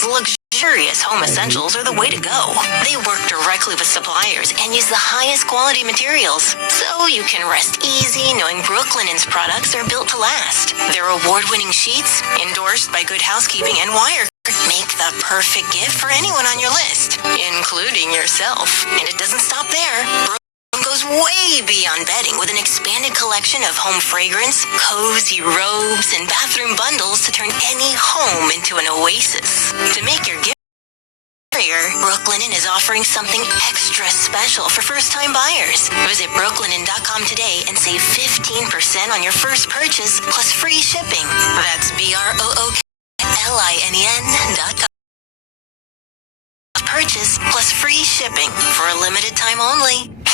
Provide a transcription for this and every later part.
Brooklyn's luxurious home essentials are the way to go. They work directly with suppliers and use the highest quality materials, so you can rest easy knowing Brooklin's products are built to last. Their award-winning sheets, endorsed by Good Housekeeping and Wire, make the perfect gift for anyone on your list, including yourself. And it doesn't stop there. Brooklyn goes way beyond bedding with an expanded collection of home fragrance, cozy robes, and bathroom bundles to turn any home into an oasis. To make your gift Brooklinen is offering something extra special for first-time buyers. Visit brooklinen.com today and save 15% on your first purchase plus free shipping. That's BROOKLINEN.com. Purchase plus free shipping for a limited time only. We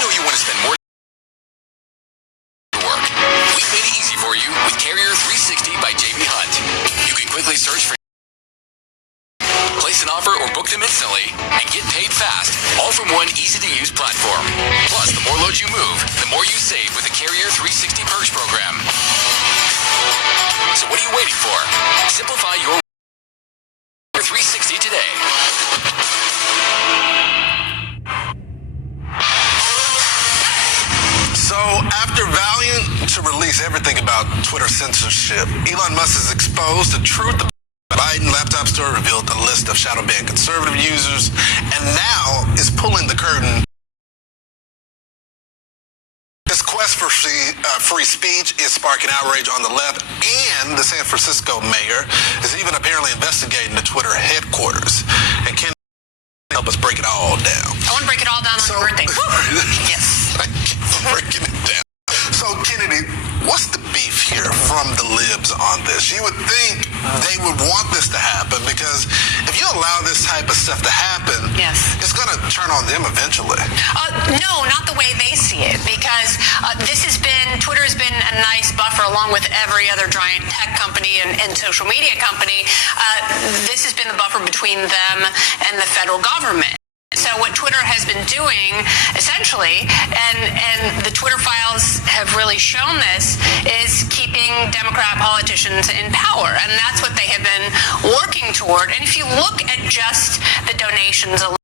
know you want to spend more work. We made it easy for you with Carrier 360 by JB Hunt. You can quickly search for, place an offer, or book them instantly and get paid fast, all from one easy-to-use platform. Plus, the more loads you move, the more you save with the Carrier 360 Perks program. So what are you waiting for? Simplify your 360 today. So, after Valiant to release everything about Twitter censorship, Elon Musk has exposed the truth. The Biden laptop store revealed a list of shadow banned conservative users, and now is pulling the curtain. This quest for free speech is sparking outrage on the left, and the San Francisco mayor is even apparently investigating the Twitter headquarters. And can help us break it all down. I want to break it all down on your birthday. Yes. Thank you for breaking it down. So, Kennedy, what's the beef here from the libs on this? You would think they would want this to happen, because if you allow this type of stuff to happen, yes, it's going to turn on them eventually. No, not the way they see it, because Twitter has been a nice buffer along with every other giant tech company and social media company. This has been the buffer between them and the federal government. So what Twitter has been doing, essentially, and the Twitter files have really shown this, is keeping Democrat politicians in power. And that's what they have been working toward. And if you look at just the donations alone,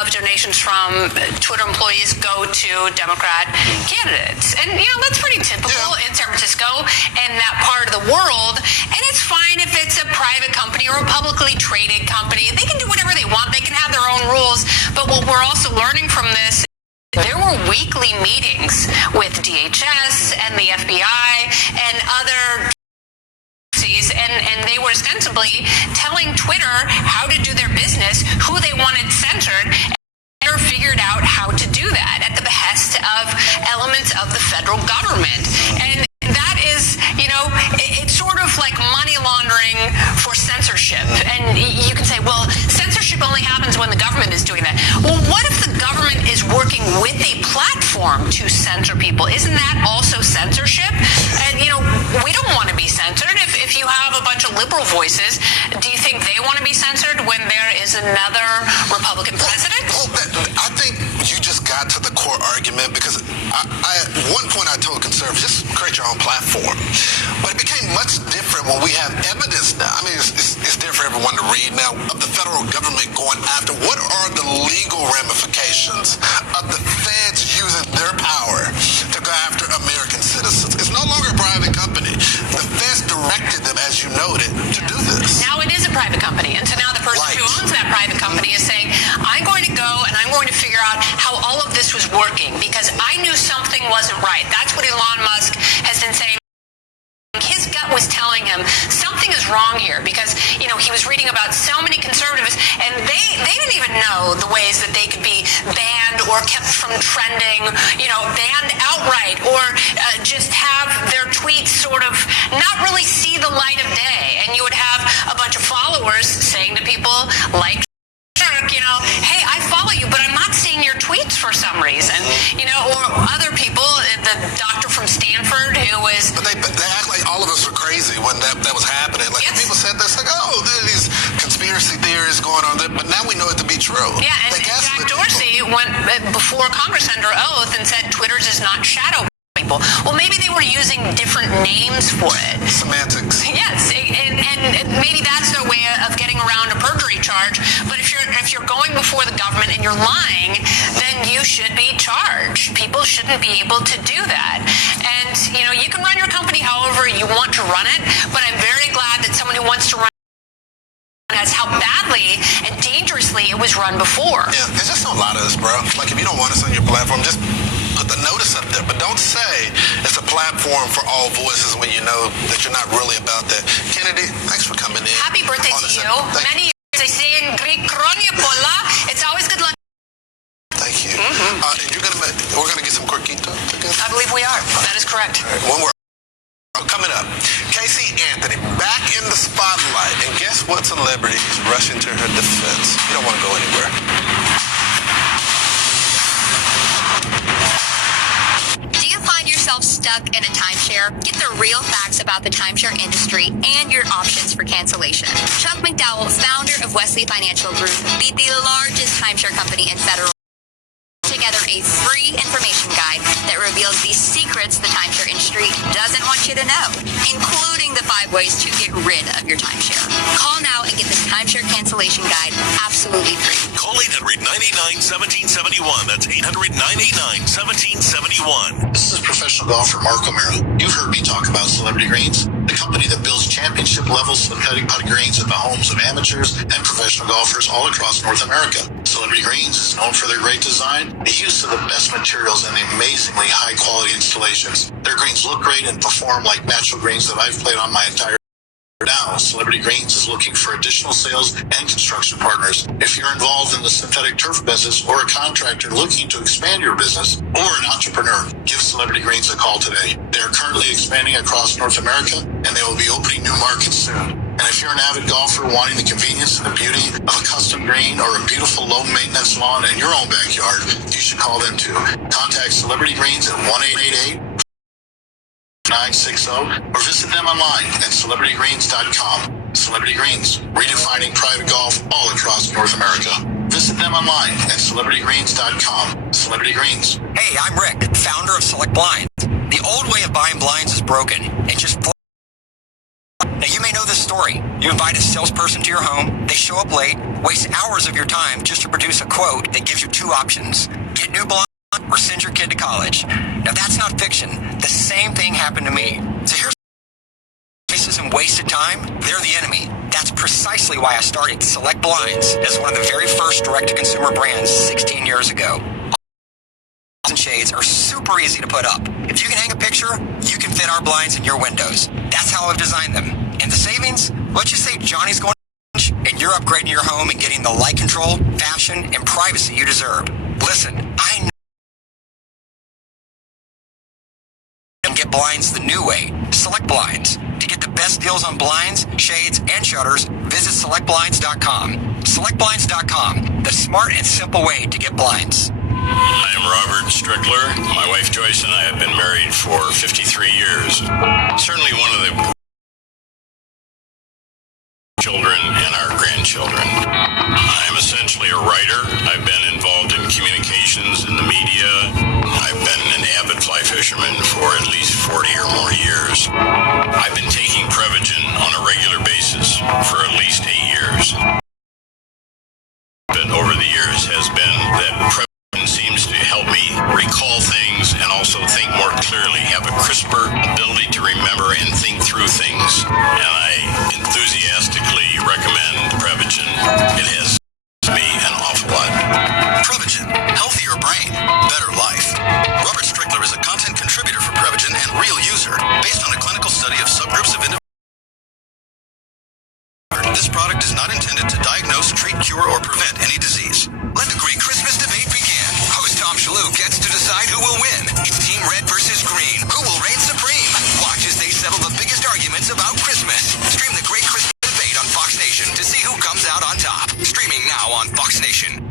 of donations from Twitter employees go to Democrat candidates. And, that's pretty typical in San Francisco and that part of the world. And it's fine if it's a private company or a publicly traded company. They can do whatever they want. They can have their own rules. But what we're also learning from this, there were weekly meetings with DHS and the FBI and other and they were ostensibly telling Twitter how to do their business, who they wanted censored, and Twitter figured out how to do that at the behest of elements of the federal government. And that is, it's sort of like money laundering for censorship. And you can say, well, censorship only happens when the government is doing that. Well, what if the government is working with a platform to censor people? Isn't that also censorship? And, we don't want to be censored. If you have a bunch of liberal voices, do you think they want to be censored when there is another Republican president? Well, I think you just got to the core argument, because at one point I told conservatives, just create your own platform. But it became much different when we have evidence now. I mean, it's different for everyone to read now of the federal government going after. What are the legal ramifications of the feds using their power to go after American citizens? It's no longer a private company. The feds directed them, as you noted, to do this. Now it is a private company. And so now the person who owns that private company is saying, I'm going to go and I'm going to figure out how all of this was working, because I knew something wasn't right. That's what Elon Musk has been saying. His gut was telling him something is wrong here, because, he was reading about so many conservatives, and they didn't even know the ways that they could be banned or kept from trending, banned outright, or just have their tweets sort of not really see the light of day. And you would have a bunch of followers saying to people like, hey, I follow you, but I'm not seeing your tweets for some reason, or other people, the doctor from Stanford who was... But they act like all of us were crazy when that was happening. Like, yes. People said this, like, there are these conspiracy theories going on there, but now we know it to be true. Yeah, and Jack Dorsey went before Congress under oath and said Twitter does not shadow people. Well, maybe they were using different names for it. Semantics. Yes, and going before the government and you're lying, then you should be charged. People shouldn't be able to do that. And, you can run your company however you want to run it, but I'm very glad that someone who wants to run as how badly and dangerously it was run before. Yeah, there's just a lot of this, bro. Like, if you don't want us on your platform, just put the notice up there. But don't say it's a platform for all voices when you know that you're not really about that. Kennedy, thanks for coming in. Happy birthday to you. Many years, I say in Greek, Kronia Pola. It's always good luck. Thank you. And we're gonna get some corquito together? I believe we are. That is correct. All right, one more. Coming up, Casey Anthony back in the spotlight. And guess what celebrity is rushing to her defense? You don't want to go anywhere. Do you find yourself stuck in a timeshare? Get the real facts about the timeshare industry and your options for cancellation. Chuck McDowell, founder of Wesley Financial Group, beat the largest timeshare company in federal together a free information guide that reveals the secrets the timeshare industry doesn't want you to know, including the 5 ways to get rid of your timeshare. Call now and get this timeshare cancellation guide absolutely free. Call 800-989-1771. That's 800-989-1771. This is professional golfer Mark O'Mara. You've heard me talk about Celebrity Greens, the company that builds championship-level synthetic putting greens at the homes of amateurs and professional golfers all across North America. Celebrity Greens is known for their great design, the use of the best materials, and the amazingly high-quality installations. Their greens look great and perform like natural greens that I've played on my entire now. Celebrity Greens is looking for additional sales and construction partners. If you're involved in the synthetic turf business or a contractor looking to expand your business or an entrepreneur, give Celebrity Greens a call today. They are currently expanding across North America and they will be opening new markets soon. And if you're an avid golfer wanting the convenience and the beauty of a custom green or a beautiful low-maintenance lawn in your own backyard, you should call them too. Contact Celebrity Greens at 1-888-960 or visit them online at celebritygreens.com. Celebrity Greens, redefining private golf all across North America. Visit them online at celebritygreens.com. Celebrity Greens. Hey, I'm Rick, founder of Select Blinds. The old way of buying blinds is broken and just Now, you may know this story. You invite a salesperson to your home, they show up late, waste hours of your time just to produce a quote that gives you 2 options. Get new blinds or send your kid to college. Now, that's not fiction. The same thing happened to me. So here's prices and wasted time. They're the enemy. That's precisely why I started Select Blinds as one of the very first direct-to-consumer brands 16 years ago. And shades are super easy to put up. If you can hang a picture, you can fit our blinds in your windows. That's how I've designed them. And the savings? Let's just say Johnny's going to lunch and you're upgrading your home and getting the light control, fashion, and privacy you deserve. Listen, I know you can get blinds the new way. Select Blinds. To get the best deals on blinds, shades, and shutters, visit selectblinds.com. Selectblinds.com, the smart and simple way to get blinds. I am Robert Strickler. My wife Joyce and I have been married for 53 years. Certainly one of the children and our grandchildren. I am essentially a writer. I've been involved in communications in the media. I've been an avid fly fisherman for at least 40 or more years. I've been taking Prevagen on a regular basis for at least 8 years. But over the years has been that Prevagen seems to help me recall things and also think more clearly, have a crisper ability to remember and think through things. And I enthusiastically recommend Prevagen. It has me an awful lot. Prevagen, healthier brain, better life. Robert Strickler is a content contributor for Prevagen and real user, based on a clinical study of subgroups of individuals. This product is not intended to diagnose, treat, cure, or prevent any disease. Let the great Christmas debate begin. Host Tom Shalhoub gets to decide who will win. Team Red versus Green. Who will reign supreme? Watch as they settle the biggest arguments about Christmas. Stream the great Christmas debate on Fox Nation to see who comes out on top. Streaming now on Fox Nation.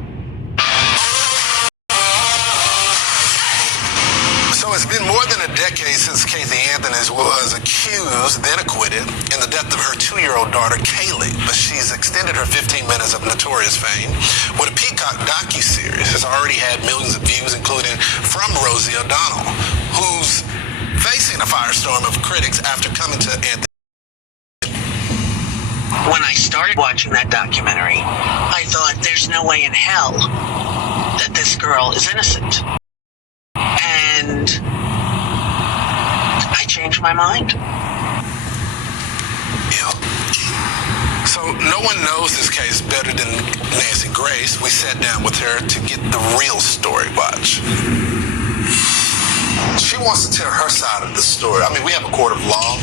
So it's been more than a decade since Casey Anthony was accused, then acquitted, in the death of her 2-year-old daughter, Kaylee. But she's extended her 15 minutes of notorious fame with a Peacock docuseries. Has already had millions of views, including from Rosie O'Donnell, who's facing a firestorm of critics after coming to Anthony. When I started started watching that documentary, I thought there's no way in hell that this girl is innocent. And I changed my mind. Yeah. So no one knows this case better than Nancy Grace. We sat down with her to get the real story. Watch. She wants to tell her side of the story. I mean, we have a court of law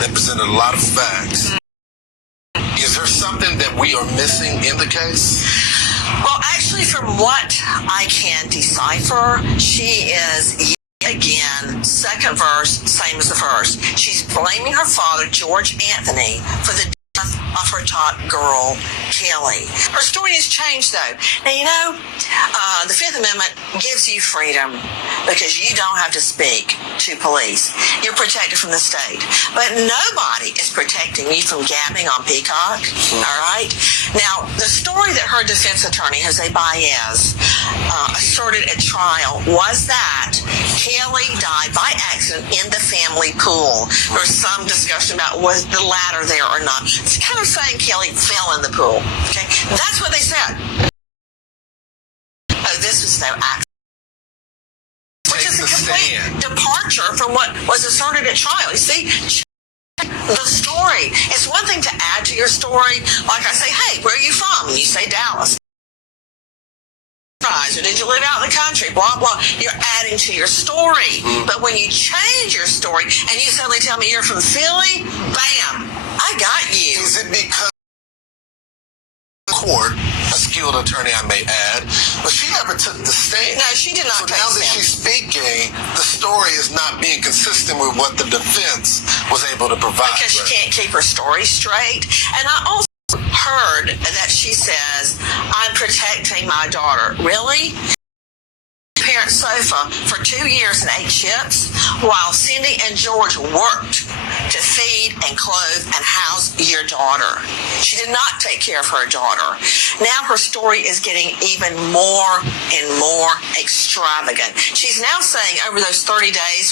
that presented a lot of facts. Is there something that we are missing in the case? Well, actually, from what I can decipher, she is again, second verse, same as the first. She's blaming her father, George Anthony, for the death of her top girl, Kelly. Her story has changed, though. Now, you know, the Fifth Amendment gives you freedom because you don't have to speak to police. You're protected from the state. But nobody is protecting you from gabbing on Peacock, all right? Now, the story that her defense attorney, Jose Baez, asserted at trial was that Kelly died by accident in the family pool. There was some discussion about was the ladder there or not. It's kind of saying Kelly fell in the pool. Okay, that's what they said. Oh, this was no accident. Which is a complete departure from what was asserted at trial. You see, the story. It's one thing to add to your story. Like I say, hey, where are you from? And you say Dallas. Or did you live out in the country? Blah, blah. You're adding to your story. But when you change your story and you suddenly tell me you're from Philly, bam, I got you. Is it because court, a skilled attorney I may add, but she never took the stand? No, she did not so take now the that stand. she's speaking, the story is not being consistent with what the defense was able to provide. Because she can't keep her story straight. And I also heard that she says, I'm protecting my daughter. Really? Parent sofa for 2 years and 8 shifts while Cindy and George worked to feed and clothe and house your daughter. She did not take care of her daughter. Now her story is getting even more and more extravagant. She's now saying over those 30 days